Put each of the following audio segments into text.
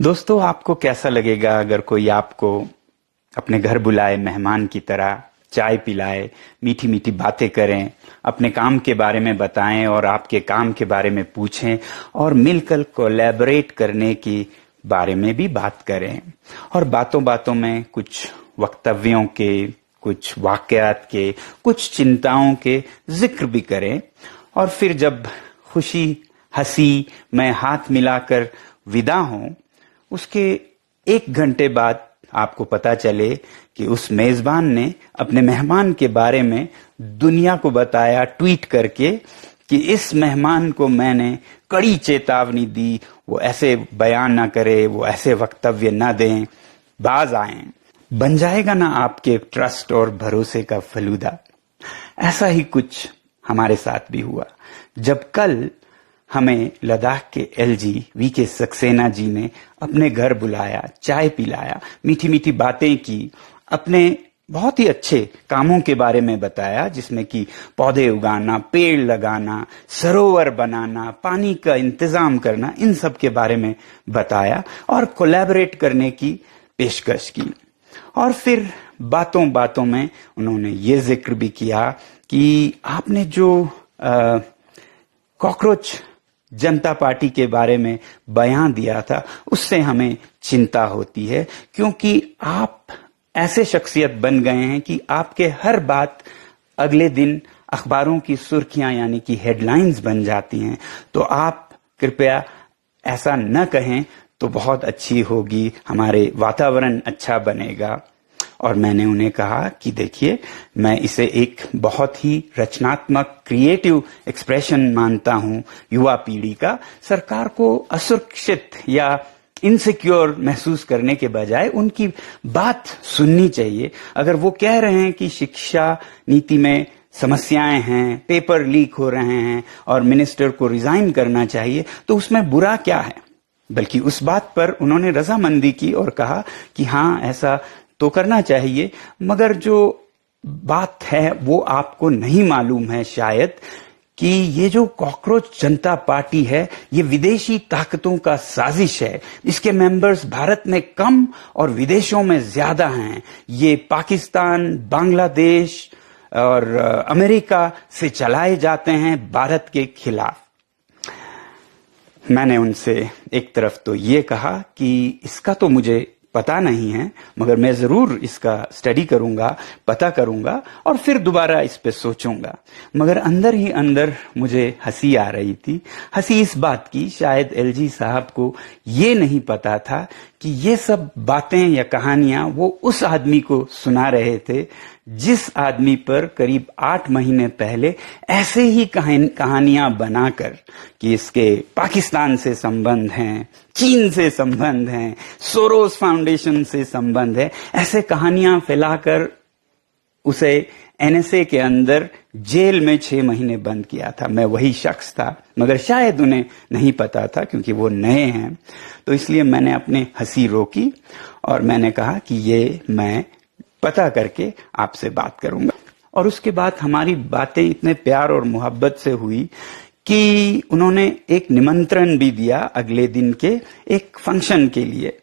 दोस्तों, आपको कैसा लगेगा अगर कोई आपको अपने घर बुलाए, मेहमान की तरह चाय पिलाए, मीठी मीठी बातें करें, अपने काम के बारे में बताएं और आपके काम के बारे में पूछें और मिलकर कोलैबोरेट करने की बारे में भी बात करें और बातों बातों में कुछ वक्तव्यों के, कुछ वाकयात के, कुछ चिंताओं के जिक्र भी करें और फिर जब खुशी हंसी में हाथ मिलाकर विदा हों, उसके 1 घंटे बाद आपको पता चले कि उस मेजबान ने अपने मेहमान के बारे में दुनिया को बताया ट्वीट करके कि इस मेहमान को मैंने कड़ी चेतावनी दी, वो ऐसे बयान ना करे, वो ऐसे वक्तव्य ना दें, बाज आए। बन जाएगा ना आपके ट्रस्ट और भरोसे का फलूदा। ऐसा ही कुछ हमारे साथ भी हुआ जब कल हमें लद्दाख के एलजी वीके सक्सेना जी ने अपने घर बुलाया, चाय पिलाया, मीठी मीठी बातें की, अपने बहुत ही अच्छे कामों के बारे में बताया, जिसमें कि पौधे उगाना, पेड़ लगाना, सरोवर बनाना, पानी का इंतजाम करना, इन सब के बारे में बताया और कोलैबोरेट करने की पेशकश की। और फिर बातों बातों में उन्होंने ये जिक्र भी किया कि आपने जो कॉकरोच जनता पार्टी के बारे में बयान दिया था, उससे हमें चिंता होती है, क्योंकि आप ऐसे शख्सियत बन गए हैं कि आपके हर बात अगले दिन अखबारों की सुर्खियां यानी कि हेडलाइंस बन जाती हैं। तो आप कृपया ऐसा न कहें तो बहुत अच्छी होगी, हमारे वातावरण अच्छा बनेगा। और मैंने उन्हें कहा कि देखिए, मैं इसे एक बहुत ही रचनात्मक क्रिएटिव एक्सप्रेशन मानता हूं युवा पीढ़ी का। सरकार को असुरक्षित या इनसिक्योर महसूस करने के बजाय उनकी बात सुननी चाहिए। अगर वो कह रहे हैं कि शिक्षा नीति में समस्याएं हैं, पेपर लीक हो रहे हैं और मिनिस्टर को रिजाइन करना चाहिए, तो उसमें बुरा क्या है। बल्कि उस बात पर उन्होंने रजामंदी की और कहा कि हाँ, ऐसा तो करना चाहिए, मगर जो बात है वो आपको नहीं मालूम है शायद कि ये जो कॉकरोच जनता पार्टी है, ये विदेशी ताकतों का साजिश है। इसके मेंबर्स भारत में कम और विदेशों में ज्यादा हैं। ये पाकिस्तान, बांग्लादेश और अमेरिका से चलाए जाते हैं भारत के खिलाफ। मैंने उनसे एक तरफ तो ये कहा कि इसका तो मुझे पता नहीं है, मगर मैं जरूर इसका स्टडी करूंगा, पता करूंगा और फिर दोबारा इस पे सोचूंगा। मगर अंदर ही अंदर मुझे हंसी आ रही थी। हंसी इस बात की, शायद एलजी साहब को ये नहीं पता था कि ये सब बातें या कहानियां वो उस आदमी को सुना रहे थे जिस आदमी पर करीब 8 महीने पहले ऐसे ही कहानियां बनाकर कि इसके पाकिस्तान से संबंध हैं, चीन से संबंध हैं, सोरोस फाउंडेशन से संबंध है, ऐसे कहानियां फैलाकर उसे एनएसए के अंदर जेल में 6 महीने बंद किया था। मैं वही शख्स था, मगर शायद उन्हें नहीं पता था क्योंकि वो नए हैं। तो इसलिए मैंने अपनी हंसी रोकी और मैंने कहा कि ये मैं पता करके आपसे बात करूंगा। और उसके बाद हमारी बातें इतने प्यार और मोहब्बत से हुई कि उन्होंने एक निमंत्रण भी दिया अगले दिन के एक फंक्शन के लिए।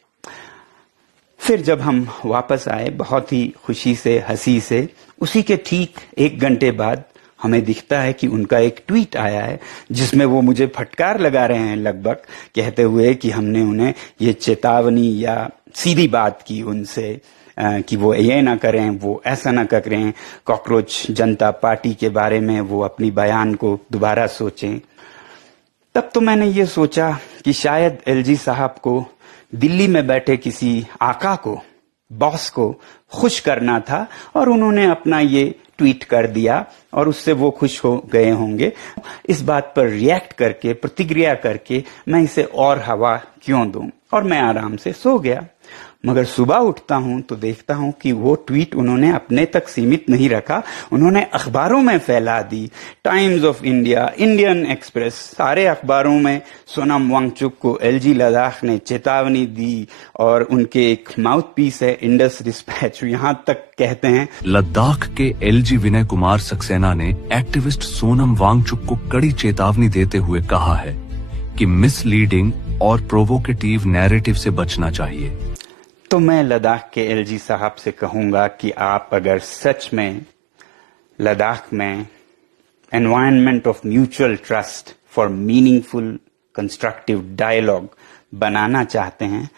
फिर जब हम वापस आए बहुत ही खुशी से, हंसी से, उसी के ठीक 1 घंटे बाद हमें दिखता है कि उनका एक ट्वीट आया है जिसमें वो मुझे फटकार लगा रहे हैं, लगभग कहते हुए कि हमने उन्हें ये चेतावनी या सीधी बात की उनसे कि वो ये ना करें, वो ऐसा ना करें, कॉकरोच जनता पार्टी के बारे में वो अपनी बयान को दोबारा सोचें। तब तो मैंने ये सोचा कि शायद एलजी साहब को दिल्ली में बैठे किसी आका को, बॉस को खुश करना था और उन्होंने अपना ये ट्वीट कर दिया और उससे वो खुश हो गए होंगे। इस बात पर रिएक्ट करके, प्रतिक्रिया करके मैं इसे और हवा क्यों दूं, और मैं आराम से सो गया। मगर सुबह उठता हूं तो देखता हूं कि वो ट्वीट उन्होंने अपने तक सीमित नहीं रखा, उन्होंने अखबारों में फैला दी। Times of India, Indian Express, सारे अखबारों में सोनम वांगचुक को एलजी लद्दाख ने चेतावनी दी और उनके एक माउथ पीस है इंडस डिस्पैच, यहां तक कहते हैं लद्दाख के एलजी विनय कुमार सक्सेना ने एक्टिविस्ट सोनम वांगचुक को कड़ी चेतावनी देते हुए कहा है कि मिसलीडिंग और प्रोवोकेटिव नैरेटिव से बचना चाहिए? तो मैं लद्दाख के एलजी साहब से कहूंगा कि आप अगर सच में लद्दाख में environment of mutual trust for meaningful constructive dialogue बनाना चाहते हैं,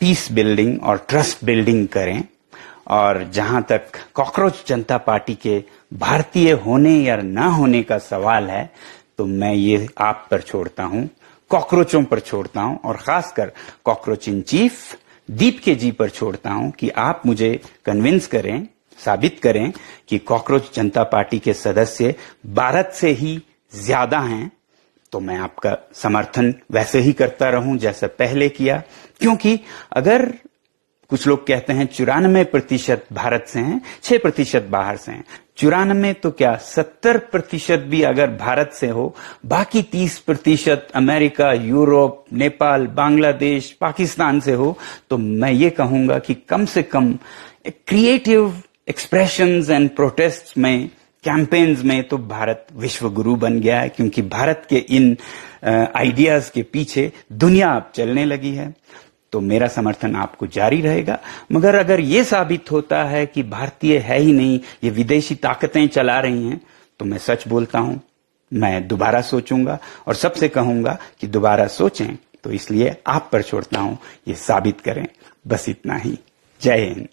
पीस बिल्डिंग और ट्रस्ट बिल्डिंग करें। और जहां तक कॉकरोच जनता पार्टी के भारतीय होने या ना होने का सवाल है, तो मैं ये आप पर छोड़ता हूं, कॉकरोचों पर छोड़ता हूं, और खासकर कॉकरोच इन चीफ दीपके जी पर छोड़ता हूं कि आप मुझे कन्विंस करें, साबित करें कि कॉकरोच जनता पार्टी के सदस्य भारत से ही ज्यादा हैं। तो मैं आपका समर्थन वैसे ही करता रहूं जैसे पहले किया, क्योंकि अगर कुछ लोग कहते हैं 94% भारत से हैं, 6% बाहर से हैं। 94 तो क्या 70% भी अगर भारत से हो, बाकी 30% अमेरिका, यूरोप, नेपाल, बांग्लादेश, पाकिस्तान से हो, तो मैं ये कहूंगा कि कम से कम क्रिएटिव एक्सप्रेशंस एंड प्रोटेस्ट्स में, कैंपेन्स में तो भारत विश्व गुरु बन गया है, क्योंकि भारत के इन आइडियाज के पीछे दुनिया अब चलने लगी है। तो मेरा समर्थन आपको जारी रहेगा। मगर अगर ये साबित होता है कि भारतीय है ही नहीं, ये विदेशी ताकतें चला रही हैं, तो मैं सच बोलता हूं, मैं दोबारा सोचूंगा और सबसे कहूंगा कि दोबारा सोचें। तो इसलिए आप पर छोड़ता हूं, ये साबित करें। बस इतना ही। जय हिंद।